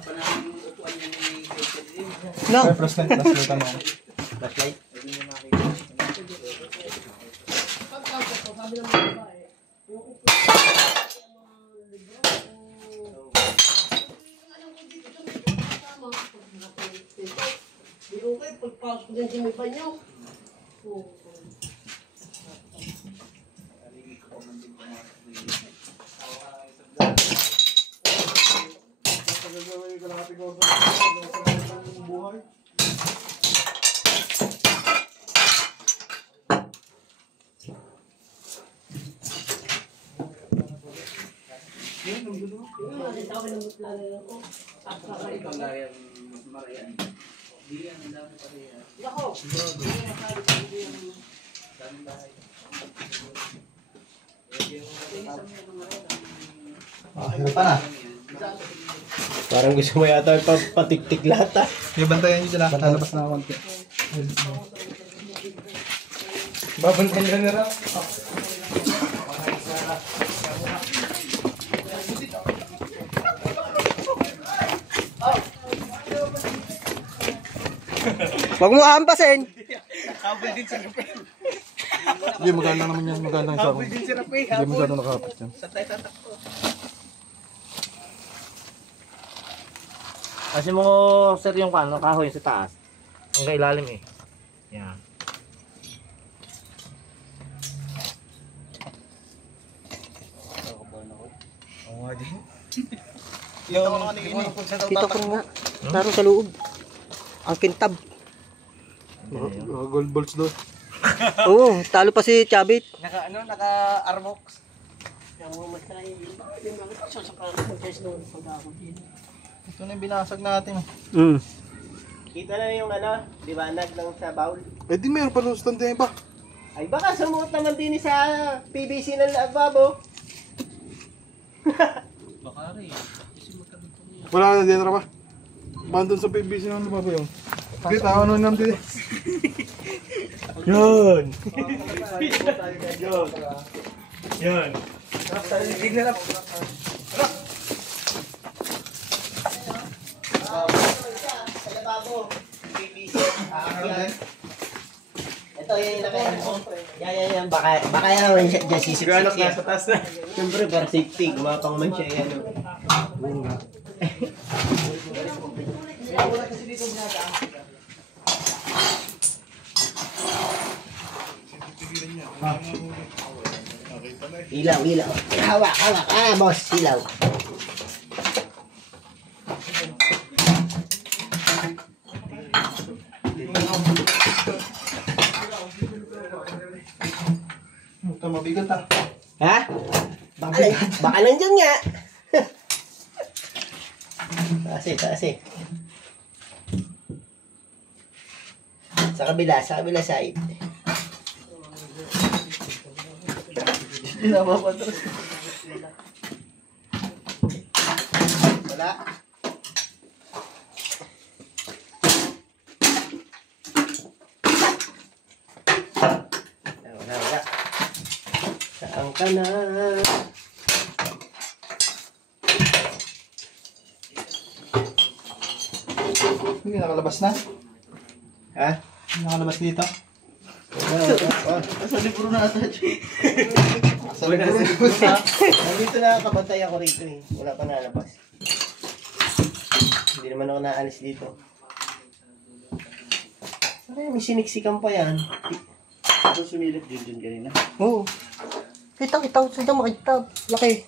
No. Flashlight mo. Flashlight. Hirap pa na. Parang gusto mo yata patiktik lahat ah. Yung bantayan nyo sila. Lalabas na konti. Babantayan nyo na rin. Huwag mo hampasin. Hindi, maganda naman yan. Maganda sa akin. Hindi masyado nakahapit yan. Kasi mo, sir, yung kahoy sa taas. Ang kailalim eh. Yan. Kita ko nga. Naroon sa loob. Ang kintab. Mga gold balls doon. Oo, talo pa si Chabit. Naka-armox. Ito na yung binasag natin. Kita na yung ano, liwanag ng sa bowl. Eh di meron pa nung stand din pa. Ay baka sumuot naman din sa PVC ng lababo. Wala na din pa. Bandon sa PVC ng lumaba yun. Kita ano nang din. Yun. Yun. Sa lababo, PVC. Ito yung nakayan mo. Yan. Baka yan siya dyan sisip-sip siya. Siyempre, para safety. Gumapang man siya yan. Ilaw. Hawak. Boss, ilaw. Ito mabigat ha. Ha? Baka nandyan nga. Taas eh. Sa kabila side. Wala. Wala. Saan ka na? Hindi nakalabas na. Ha? Hindi nakalabas dito. Sa libro na ata. Nandito na kabantay ako rito eh. Wala pa nalabas. Hindi naman ako naalis dito. May siniksikan pa yan. Ito sumilip din kanina. Oo. Kita. Saan makita? Laki.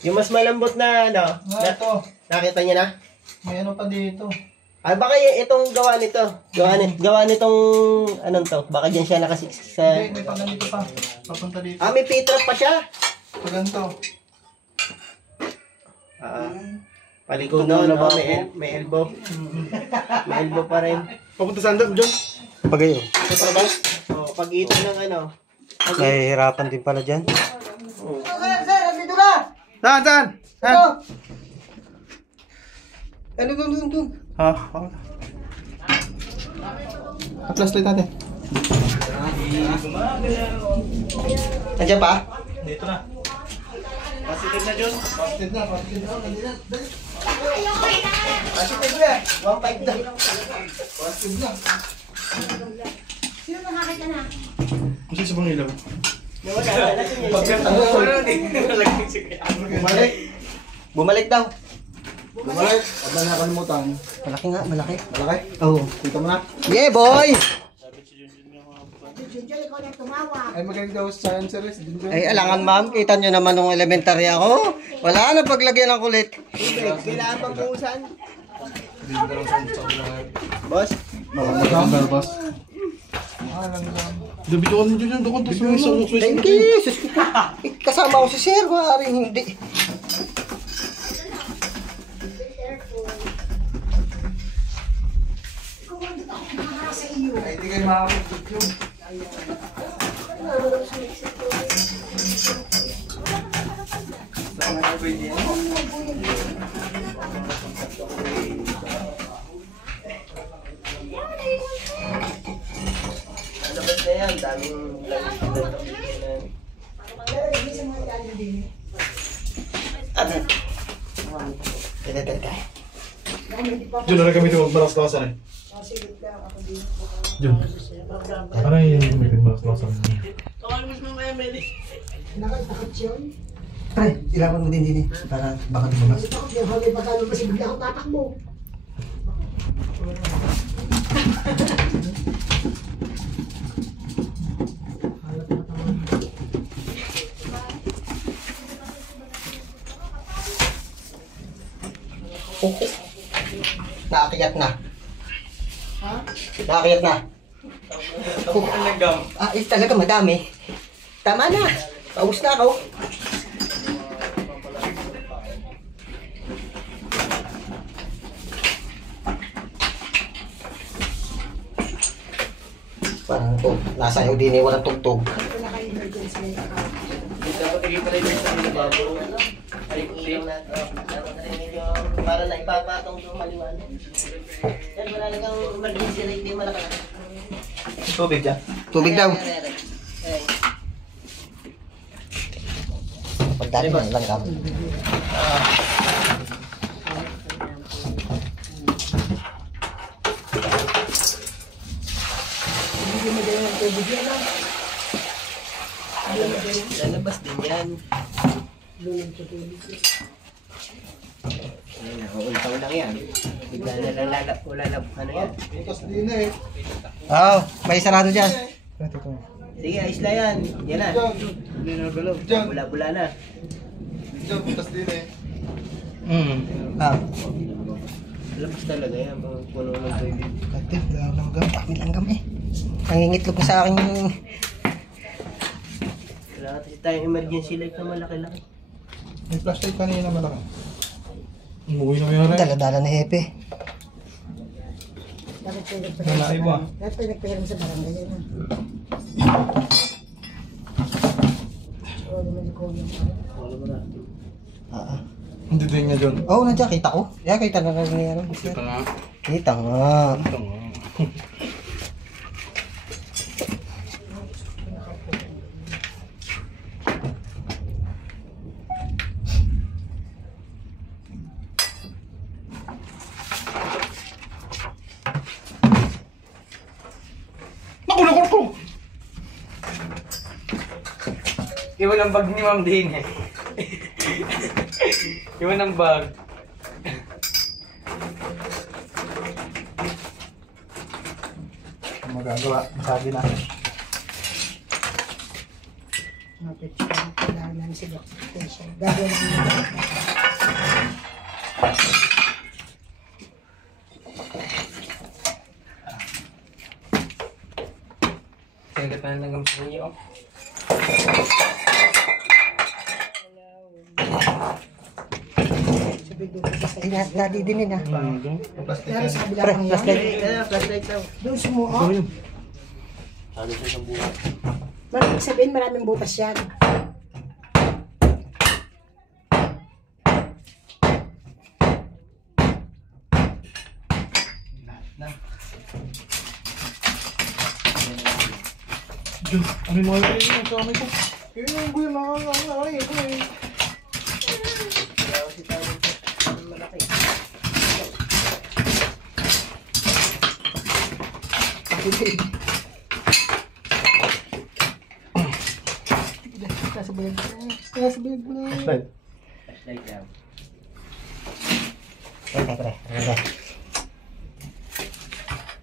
Yung mas malambot na ano, Ito. nakita niya na? May ano pa dito. Ay baka itong gawa nito. Gawa nitong anong to? Baka diyan siya nakasiksik sa. Hindi, may pag dito pa. Papunta dito. May pitrap pa siya. Pag ganito. Paliko noon, no? May elbow. May elbow pa rin. Papunta sa andam, John. Pagayo. Sa trabas? Oh, pag-ito ng ano. Nahihirapan din pala dyan. Sir, andito na! Saan? Ano doon? Ha? Flashlight natin. Nandiyan pa? Dito na. Positive na, John. Positive na. Positive na. 1.5 daw. Positive na. Sino nakakita na? Kasi sa pangilaw. Bumalik daw. Bumalik. At na nakalimutan. Malaki nga, malaki. Malaki? Oo. Kita mo na. Yeah, boy! Ay magaling daw sa science series. Ay, alangan ma'am, kita nyo naman nung elementary ako. Wala na paglagyan ng kulit. Kailangan pang buusan. Boss? Maganda boss. Dabito ka mo dyan, doon ka sa isang Thank you! Sus, kasama ko si Sir, maaaring hindi. Ay, hindi kayo makakapit yun. Saan na pwede yan? Labas na yan, daming John, ano gamitin mo? Malas-lasan eh. John. Ano yung gamitin malas-lasan? Pre, ilawan mo din din para baka lumas. nakakiyat na. Ha? Nakakiyat na. Talaga madami. Tama na. Paus na ako. Parang ito, nasa iyo din eh, walang tugtog. Para na ipapatong yung maliwanag. Yan, wala na kang emergency light din malaki. Tubig dyan. Tubig daw. Pagdali mo lang kami. Lalabas din yan. Ultaw lang yan. Bigla na lalap, ano yan. Oo, may sarado dyan. Sige, ayos na yan. Yan na. Bula-bula na. Diyan, butas din eh. Labas talaga yan. Puno ng tubig. Ate, wala lang gam. Dami lang gam eh. Nangingitlog na sa akin yung... Wala kasi tayong emergency light na malaki-laki. May flashlight kanina malaki. Umuwi na mayroon. Dala-dala na hepe. Wala iba. Dapat pinagpihiram sa barangay yan. Hindi din niya dyan. Oo, nandiyan. Kita ko. Yeah, kita na nangyayari. Kita nga. Kita nga. Iwan ang bag ni Ma'am Din eh. Iwan ang bag. Magagawa. Masabi na. Kailangan namin si Dr. Gagawin namin. Sagat na lang sa inyo. Nadidinin na. Pero sa kabila lang yan. Flashlight daw. Doon sumuot. Maraming sabihin, maraming butas yan. Diyan, ano yung mga yun sa amin ko? Yun yung buhay nakakakakay ko eh. Nasa bayag ko na. Nasa bayag ko na. Flashlight daw. Pre.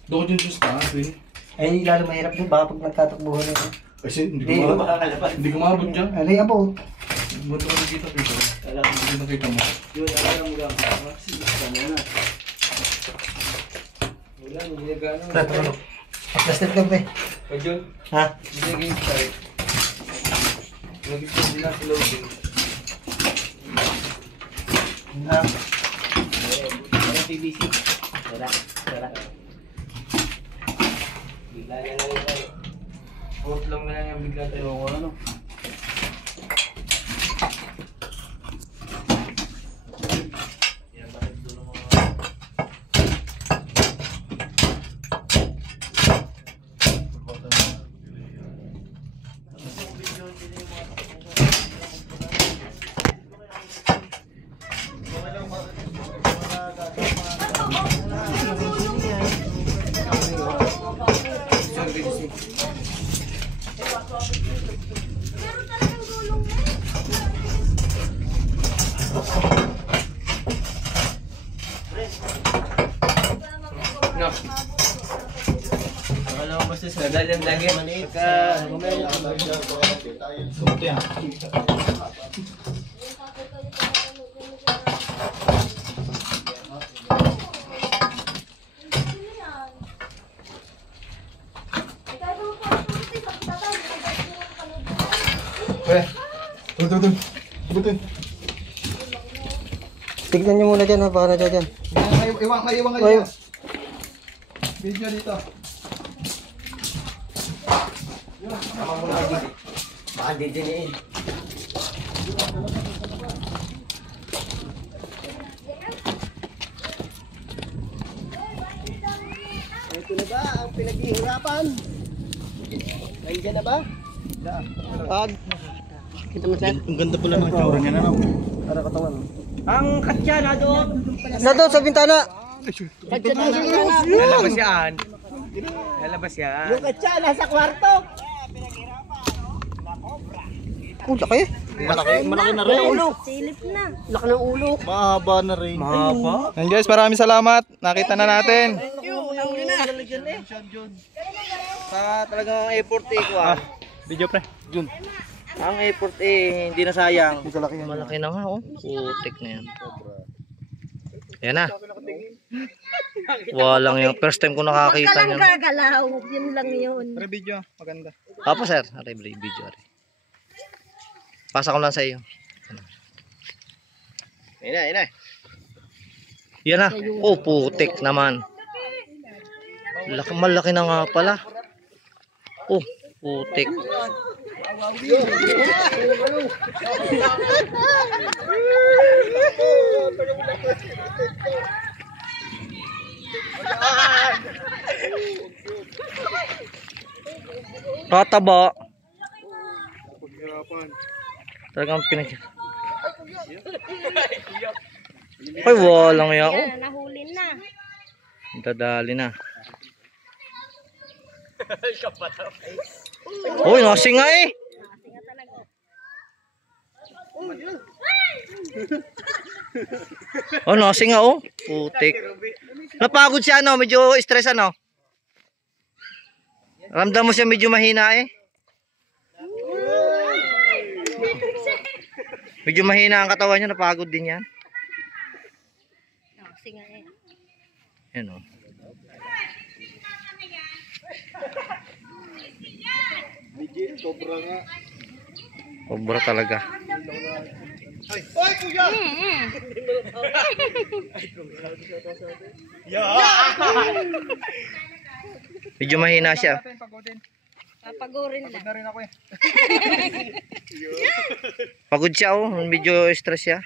Doon dyan sa taas eh. Ay, lalo mahirap din. Baka pag nagtatakbuhan na ito. Kasi hindi ko makakalapad. Hindi ko makabot dyan. Alay, abot. Ba't ako nakita dito? Hindi nakita mo. Yun, alam mo lang. Sana na. Wala, hindi na gano'n. Flashlight daw, pre. Pagyon, Ha? hindi na game start. Nag-isip din sa loading. Wala PVC. Wala. Bigla na lang tayo. Port lang na lang yung bigla tayo. Ano? No. Akala ko basta sa dalang lagi. Maliit ka. Ito yan. pre. Tuh. Butin. Tignan nyo muna dyan ha, baka na dyan. May iwang kayo. Video dito. Baka didiniin. Ito na ba ang pinaghihirapan? Nandiyan na ba? Kita mo sir? Ang ganda pala ng itsura niya na. Para katawan. Ang katya na doon. Na doon sa bintana. Lalabas yan. Lalabas yan. Yung katsa nasa kwarto. Laki. Malaki na rin. Silip na. Laki ng ulo. Mahaba na rin. And guys, maraming salamat. Nakita na natin. Sa talagang effort ko Video pre. Ang effort hindi na sayang. Malaki na nga putik na yan. Yan na. Walang yung first time ko nakakita niyan. Gagalaw. Yun lang yun. Pre video, maganda. Papa sir, video ari. Pasa ko lang sa iyo. Ina. Yan na. Oh, putik naman. Malaki na nga pala. Oh, putik. Tataba. Talagang pinag... Ay, walang yan. Oh, Nahuli na. dadali na. Uy, nasinga eh. Oh, nasinga oh. Putik. Napagod siya ano, medyo stress ano. Ramdam mo siya medyo mahina eh. Medyo mahina ang katawan niya, napagod din yan. Singa eh. Yan o. Sobra nga. Sobra talaga. Ay, kuya! Medyo mahina siya. Papagurin lang. Na rin ako eh. Pagod siya oh, medyo stress siya.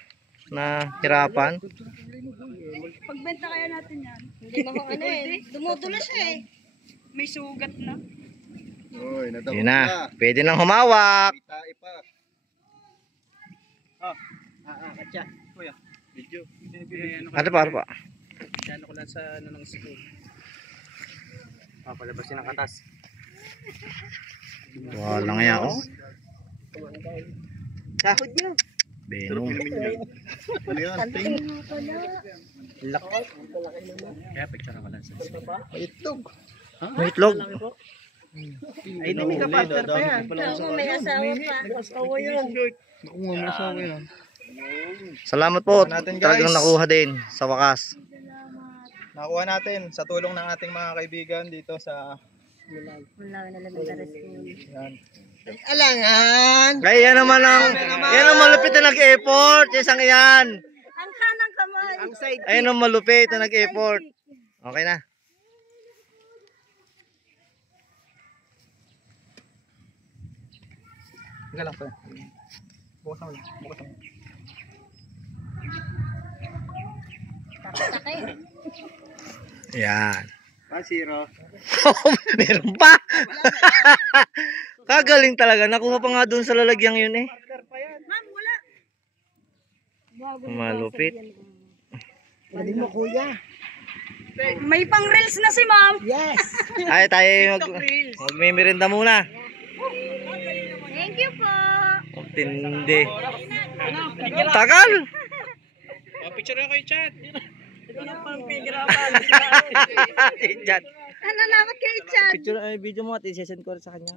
Na hirapan. Pagbenta kaya natin yan. Hindi na ako ano eh. Dumudula siya eh. May sugat na. Uy, nadamot Yun na, pwede nang humawak. Tae pa. Katsa. Kuya, Video. Ano pa? Ano ko lang sa ano ng school. Palabasin ang katas. Walang yan oh. Sahod nyo. Benong. Ano yan? Ting? Kaya picture ko lang sa school. Itlog. May itlog. Ay, hindi ka pastor pa yan. May asawa pa. Asawa yun. Naku nga, masawa yan. Salamat po. Natin, guys. Talagang nakuha din sa wakas. Nakuha natin sa tulong ng ating mga kaibigan dito sa yan. Alangan. Kaya yan naman ang malupit na nag-effort. Isang iyan. Ang kanang kamay. Ang side. Ayun ang malupit na nag-effort. Okay na. Higa lang pala. Bukas na ulit. Yan. Zero. Meron pa. Kagaling talaga. Nakuha pa nga doon sa lalagyang yun eh. Ma'am, wala. Malupit. Pwede mo kuya. May pang reels na si ma'am. Yes. Ay, tayo magmimirinda muna. Thank you po. Tindi. Tagal. Picture ako kay Chad. Chat. Nananakot kay Chan. Picture video mo at i-send ko rin sa kanya.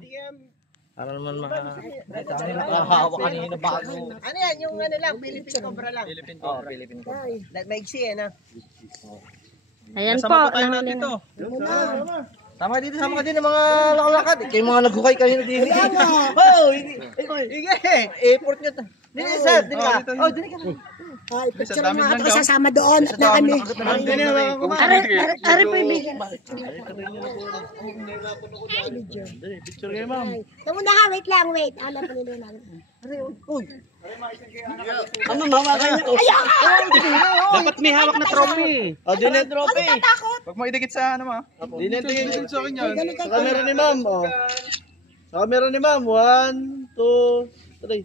Para naman nakahawak kanina bago. Ano yan? Yung ano lang, Philippine Cobra lang. Philippine Cobra. Philippine Cobra. Maigsi eh na. Ayan po. Kasama pa tayo natin to. Sama ka din ng mga lakalakad. Kayo mga naghukay kayo na din. Oh, hindi. Airport nyo. Dili, sir. Dili ka. Oh, dili ka. Ay, picture mo mga ito kasama doon at na kami. Ari po yung bigyan. Picture kayo, ma'am. Tama na ha, wait lang, wait. Alam pa nila namin. Uy. Ano mama kayo? Dapat may hawak na trophy. Oh, dili na trophy. Takot. Huwag mo idikit sa ano mo. Dili tingin sa akin yan. Sa camera ni ma'am, oh. Sa camera ni ma'am, 1, 2, 3.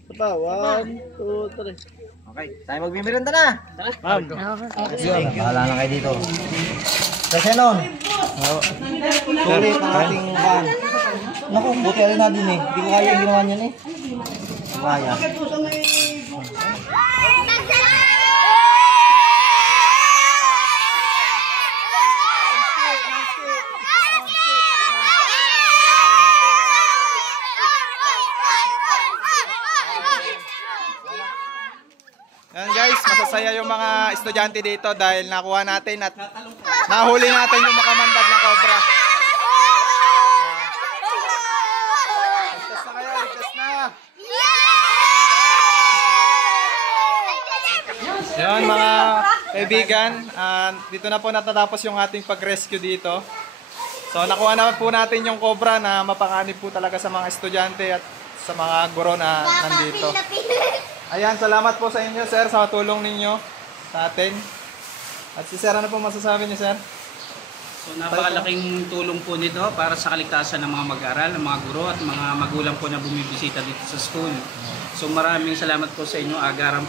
Isa pa, 1, 2, 3. Okay, tayo magbimiranda na. Ma'am. Bahala na kayo dito. Kasi nun. Sorry, pangating van. Naku, buti rin na din eh. Hindi ko kaya yung ginawa niyan eh. Kaya. Yan guys, masasaya yung mga estudyante dito dahil nakuha natin at nahuli natin yung makamandag na cobra. Ligtas na kayo, ligtas na. Yan mga kaibigan, dito na po natatapos yung ating pag-rescue dito. So nakuha naman po natin yung cobra na mapanganib po talaga sa mga estudyante at sa mga guro na nandito. Ayan, salamat po sa inyo sir sa tulong ninyo sa atin. At si sir, ano po masasabi niyo sir? So napakalaking tulong po nito para sa kaligtasan ng mga mag-aaral, ng mga guro at mga magulang po na bumibisita dito sa school. So maraming salamat po sa inyo agarang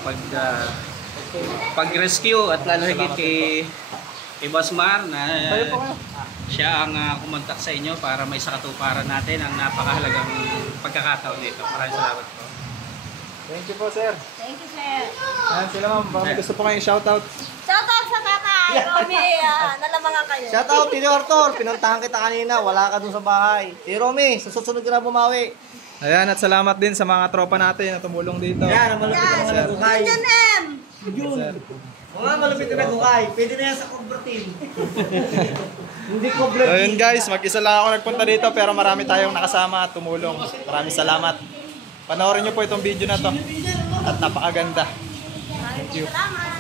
pag-rescue at lalo higit kay Boss Mar na siya ang kumontak sa inyo para may sakatuparan natin ang napakahalagang pagkakataon dito. Maraming salamat po. Thank you po sir. Thank you, sir. Ayan sila ma'am, baka may gusto po kayong shoutout. Shoutout sa tatay. Romy, nalamangan kayo. Shout out, Tito Arthur. Pinuntahan kita kanina. Wala ka dun sa bahay. Si Romy, sa susunod ka na bumawi. Ayan, at salamat din sa mga tropa natin na tumulong dito. Yan, ang malupit na mga nagukay. Yan, M. Mga malupit na nagukay. Pwede na yan sa Cobra team. Hindi Cobra So team. yun guys, mag-isa lang ako nagpunta dito pero marami tayong nakasama at tumulong. Maraming salamat. Panoorin nyo po itong video na to. At napakaganda. Thank you. Salamat.